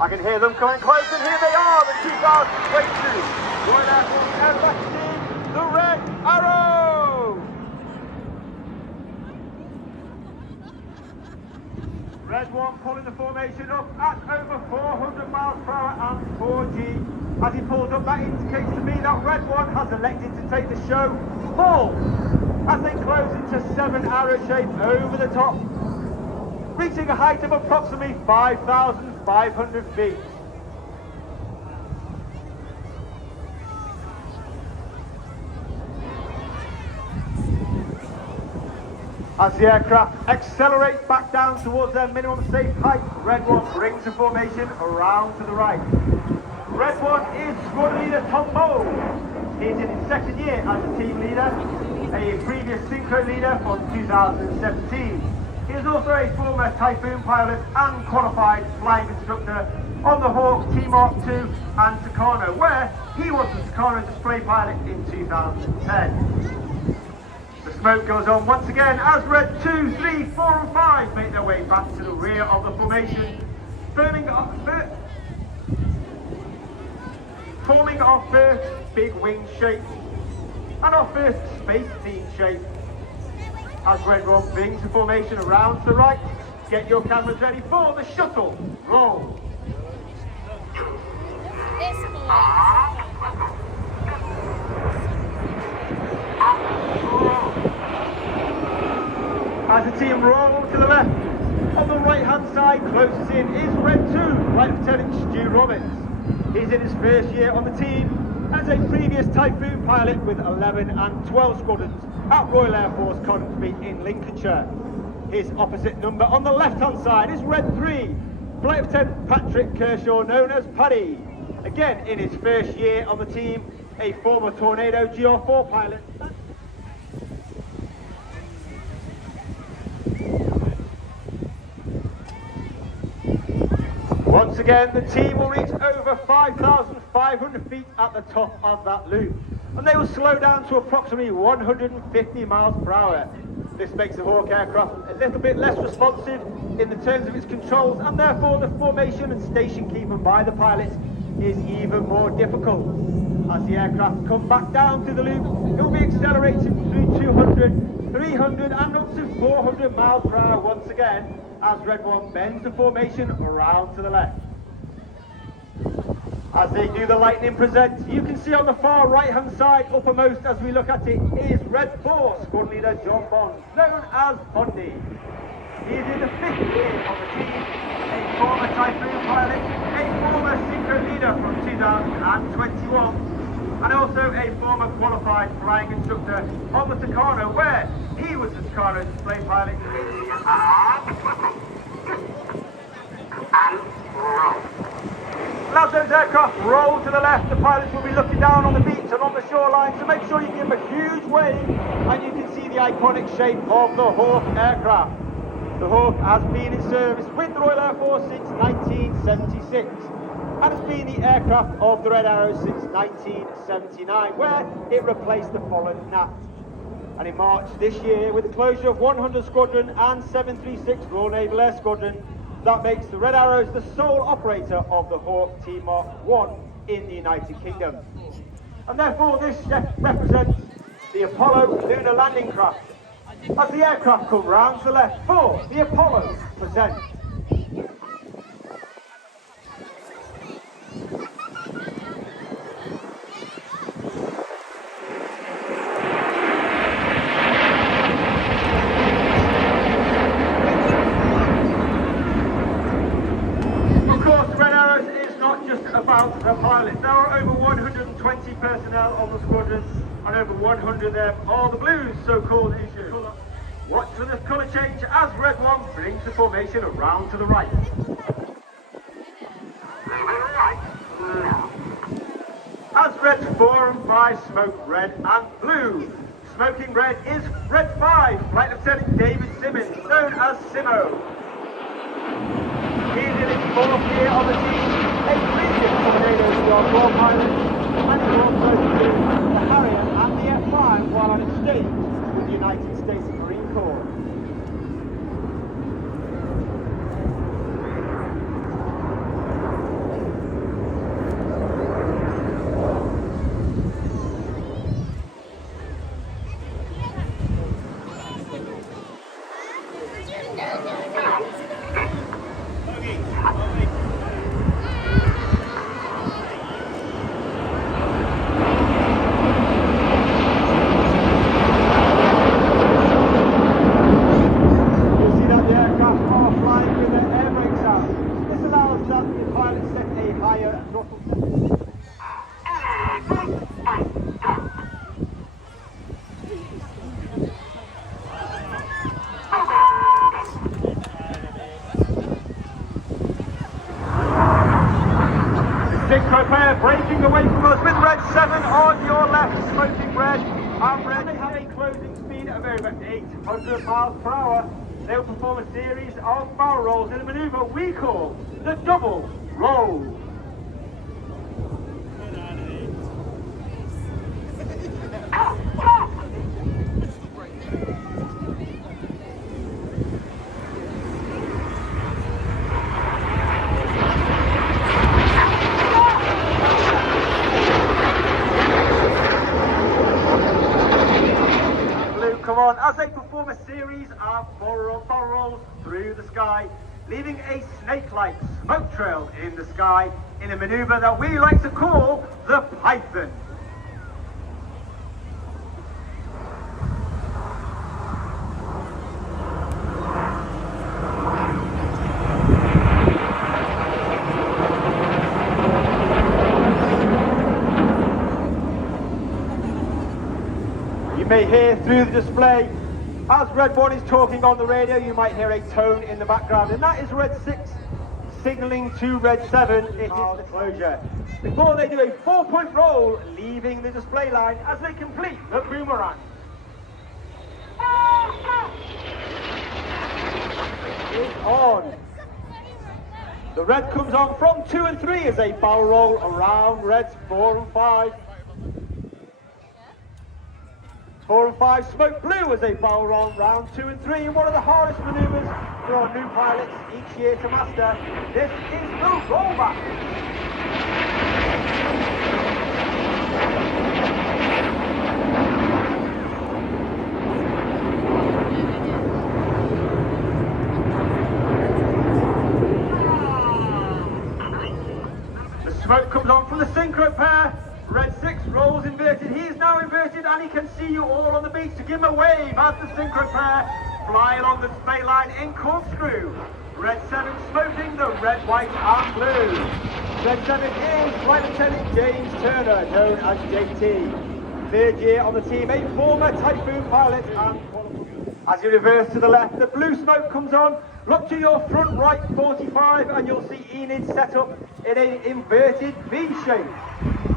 I can hear them coming close, and here they are, the 2022 Royal Air Force Aircraft team, the Red Arrows! Red 1 pulling the formation up at over 400 miles per hour and 4G. As he pulls up, that indicates to me that Red 1 has elected to take the show full as they close into 7 arrow shape over the top, reaching a height of approximately 5,500 feet. As the aircraft accelerate back down towards their minimum safe height, Red 1 brings the formation around to the right. Red 1 is squad leader Tom Moe. He is in his second year as a team leader, a previous synchro leader from 2017. He is also a former Typhoon pilot and qualified flying instructor on the Hawk T-Mark II and Tucano, where he was the Tucano display pilot in 2010. The smoke goes on once again as Red 2, 3, 4 and 5 make their way back to the rear of the formation, forming our first big wing shape and our first space team shape. As Red 1 brings the formation around to the right, get your cameras ready for the shuttle roll. As the team roll to the left, on the right hand side closest in is Red 2, Flight Lieutenant Stu Roberts. He's in his first year on the team as a previous Typhoon pilot with 11 and 12 squadrons at Royal Air Force Coventry in Lincolnshire. His opposite number on the left hand side is Red 3, Flight Lieutenant Patrick Kershaw, known as Paddy. Again in his first year on the team, a former Tornado GR4 pilot. Once again, the team will reach over 5,500 feet at the top of that loop, and they will slow down to approximately 150 miles per hour. This makes the Hawk aircraft a little bit less responsive in the terms of its controls, and therefore the formation and station keeping by the pilots is even more difficult. As the aircraft come back down to the loop, it will be accelerating through 200, 300 and up to 400 miles per hour once again, as Red 1 bends the formation around to the left. As they do the lightning present, you can see on the far right hand side uppermost as we look at it is Red 4 squad leader John Bond, known as Bondi. He is in the 5th year of the team, a former Typhoon pilot, a former synchro leader from 2021, and also a former qualified flying instructor on the Tucano, where he was the Tucano display pilot And as those aircraft roll to the left, the pilots will be looking down on the beach and on the shoreline, so make sure you give them a huge wave and you can see the iconic shape of the Hawk aircraft. The Hawk has been in service with the Royal Air Force since 1976 and has been the aircraft of the Red Arrows since 1979, where it replaced the fallen Gnat. And in March this year, with the closure of 100 Squadron and 736 Royal Naval Air Squadron, that makes the Red Arrows the sole operator of the Hawk T-Mark I in the United Kingdom. And therefore this represents the Apollo lunar landing craft, as the aircraft come round to the left for the Apollo present. About the pilots. There are over 120 personnel on the squadron, and over 100 of them are the Blues, so-called issue. Watch for this colour change as Red 1 brings the formation around to the right. As Red 4 and 5 smoke red and blue. Smoking red is Red 5, Flight Lieutenant David Simmons, known as Simo. He is in his 4th year on the team, a previous Tornado GR4 pilot, and he also flew the Harrier and the F5 while on exchange with the United States Marine Corps. the throttle. Synchro pair breaking away from us with red 7 on your left, smoking red, and red have a closing speed of over 800 miles per hour. They will perform a series of barrel rolls in a manoeuvre we call the double roll. Come on, as they perform a series of barrel rolls through the sky, leaving a snake-like smoke trail in the sky in a manoeuvre that we like to call the Python. You may hear through the display, as Red 1 is talking on the radio, you might hear a tone in the background, and that is Red 6 signalling to Red 7 it is the closure. Before they do a 4-point roll, leaving the display line as they complete the boomerang. It's on. The red comes on from 2 and 3 as they barrel roll around Reds 4 and 5. 4 and 5 smoke blue as they barrel roll round 2 and 3, and one of the hardest manoeuvres for our new pilots each year to master. This is the rollback. The smoke comes on from the synchro pair. Red 6 rolls inverted. He is now inverted and he can see you all on the beach. To give him a wave as the synchro pair fly along the display line in corkscrew. Red 7 smoking the red, white and blue. Red 7 is Flight Lieutenant James Turner, known as JT. Third year on the team, a former Typhoon pilot and as you reverse to the left, the blue smoke comes on. Look to your front right 45 and you'll see Enid set up in an inverted V shape.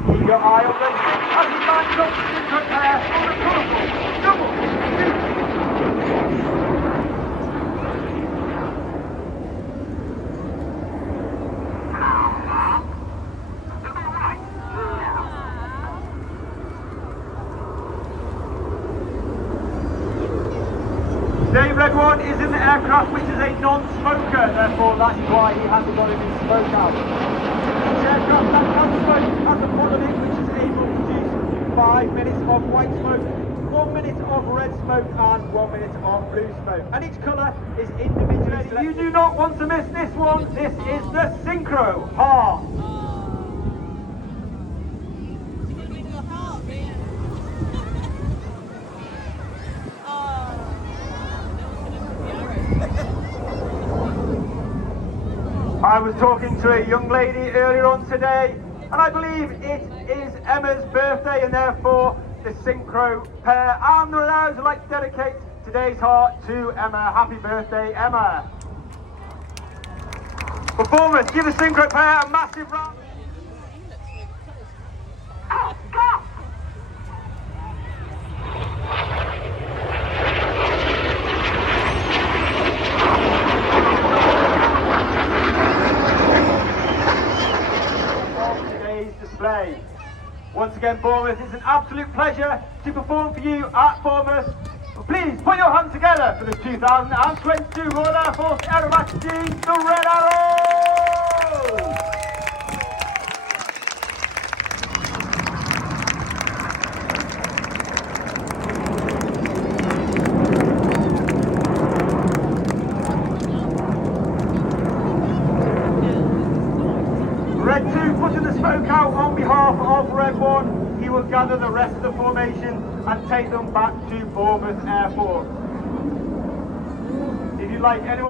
Keep your eye on Red 6 as he lines up the synchro pair on the colourful double scoop. Today Red 1 is in the aircraft which is a non-smoker, therefore that's why he hasn't got any smoke out. Each aircraft that can smoke has a pod on it which is able to produce 5 minutes of white smoke, 1 minute of red smoke and 1 minute of blue smoke. And each colour is individually selected. You do not want to miss this one. This is the Synchro Heart. I was talking to a young lady earlier on today, and I believe it is Emma's birthday, and therefore the synchro pair and the Renows would like to dedicate today's heart to Emma. Happy birthday, Emma. Performers, give the synchro pair a massive round. Display. Once again, Bournemouth, it's an absolute pleasure to perform for you at Bournemouth. Please put your hands together for the 2022 Royal Air Force Aerobatic Team, the Red Arrows! Red 2 putting the smoke out on behalf of Red 1. He will gather the rest of the formation and take them back to Bournemouth Air Force. If you'd like anyone